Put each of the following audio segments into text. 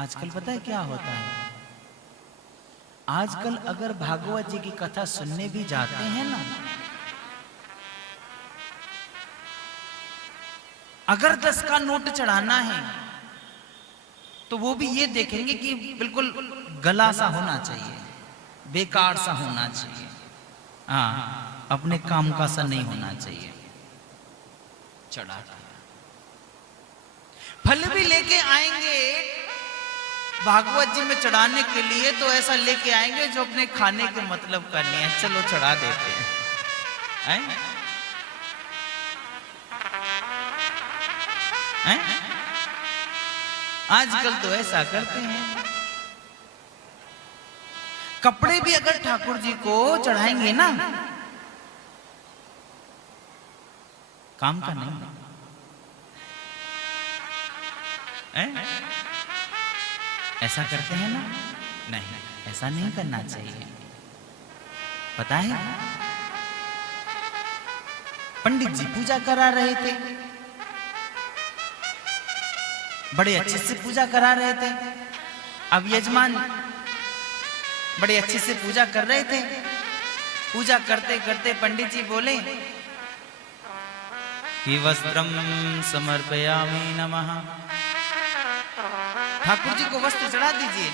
आजकल पता है क्या होता है? आजकल अगर भागवत जी की कथा सुनने भी जाते हैं ना, अगर 10 का नोट चढ़ाना है तो वो भी ये देखेंगे कि बिल्कुल गला सा होना चाहिए, बेकार सा होना चाहिए, हाँ, अपने काम का सा नहीं होना चाहिए। चढ़ा फल भी लेके आएंगे भागवत जी में चढ़ाने के लिए, तो ऐसा लेके आएंगे जो अपने खाने के मतलब का नहीं है। चलो चढ़ा देते हैं, हैं? आजकल तो ऐसा करते हैं। कपड़े भी अगर ठाकुर जी को चढ़ाएंगे ना, काम का नहीं है? ऐसा करते हैं ना? नहीं, ऐसा नहीं करना चाहिए। पता है, पंडित जी पूजा करा रहे थे, बड़े अच्छे से पूजा करा रहे थे। अब यजमान बड़े अच्छे से पूजा कर रहे थे। पूजा करते करते पंडित जी बोले कि वस्त्रम समर्पयामि नमः, ठाकुर जी को वस्त्र चढ़ा दीजिए।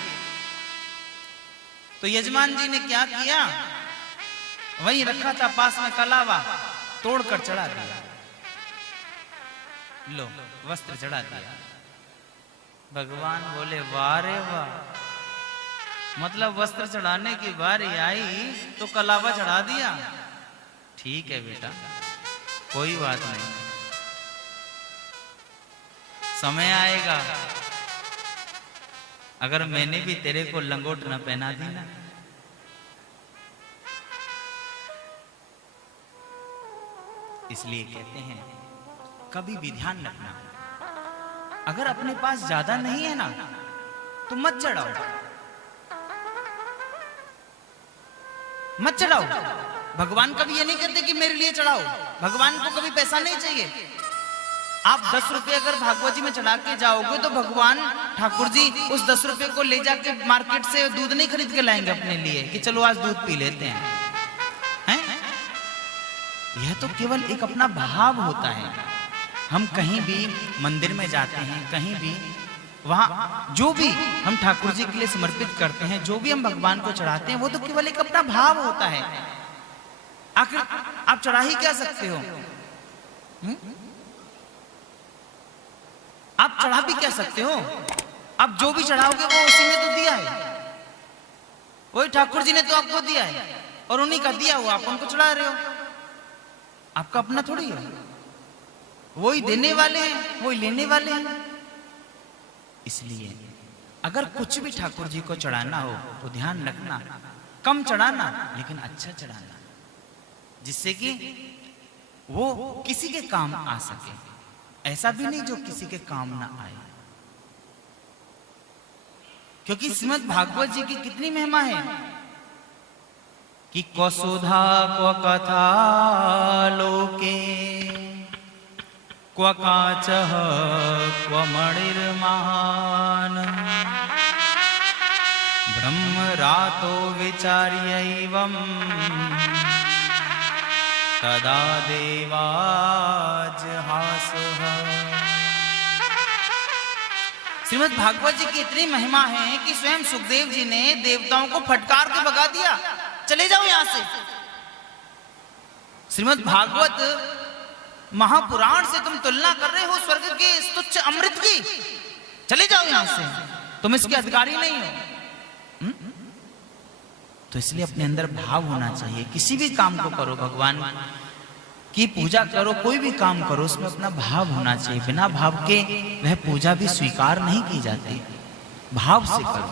तो यजमान जी ने क्या किया, वहीं रखा था पास में कलावा, तोड़कर चढ़ा दिया। लो, वस्त्र चढ़ा दिया। भगवान बोले वाह रे वाह, मतलब वस्त्र चढ़ाने की बारी आई तो कलावा चढ़ा दिया। ठीक है बेटा, कोई बात नहीं, समय आएगा अगर मैंने भी तेरे को लंगोट न पहना दी ना। इसलिए कहते हैं कभी भी ध्यान रखना, अगर अपने पास ज्यादा नहीं है ना तो मत चढ़ाओ, मत चढ़ाओ। भगवान कभी ये नहीं कहते कि मेरे लिए चढ़ाओ, भगवान को कभी पैसा नहीं चाहिए। आप 10 रुपए अगर भागवत जी में चढ़ा के जाओगे तो भगवान ठाकुर जी उस 10 रुपए को ले जाके मार्केट से दूध नहीं खरीद के लाएंगे अपने लिए कि चलो आज दूध पी लेते हैं, हैं? यह तो केवल एक अपना भाव होता है। हम कहीं भी मंदिर में जाते हैं, कहीं भी वहां जो भी हम ठाकुर जी के लिए समर्पित करते हैं, जो भी हम भगवान को चढ़ाते हैं, वो तो केवल एक अपना भाव होता है। आखिर आप चढ़ा ही क्या सकते हो? आप चढ़ा भी क्या सकते हो? आप जो भी चढ़ाओगे वो उसी ने तो दिया है, वही ठाकुर जी ने तो आपको दिया है, और उन्हीं का दिया हुआ आप उनको चढ़ा रहे हो। आपका अपना थोड़ी है, वही देने वाले हैं, वही लेने वाले हैं। इसलिए अगर कुछ भी ठाकुर जी को चढ़ाना हो तो ध्यान रखना, कम चढ़ाना लेकिन अच्छा चढ़ाना, जिससे कि वो किसी के काम आ सके। ऐसा भी नहीं जो किसी के काम ना आए। क्योंकि श्रीमद् भागवत जी की कितनी महिमा है कि क्व सुधा क्व कथा लोके क्व काचः क्व मणिर्महान् ब्रह्म रातो विचार्यैवम् तदा देवाज हासुः। श्रीमद् भागवत जी की इतनी महिमा है कि स्वयं सुखदेव जी ने देवताओं को फटकार के भगा दिया, चले जाओ यहां से। श्रीमद् भागवत महापुराण से तुम तुलना कर रहे हो स्वर्ग के तुच्छ अमृत की, चले जाओ यहां से, तुम इसके अधिकारी नहीं हो। तो इसलिए अपने अंदर भाव होना चाहिए। किसी भी काम को करो, भगवान की पूजा करो, कोई भी काम करो, उसमें अपना भाव होना चाहिए। बिना भाव के वह पूजा भी स्वीकार नहीं की जाती। भाव से करो।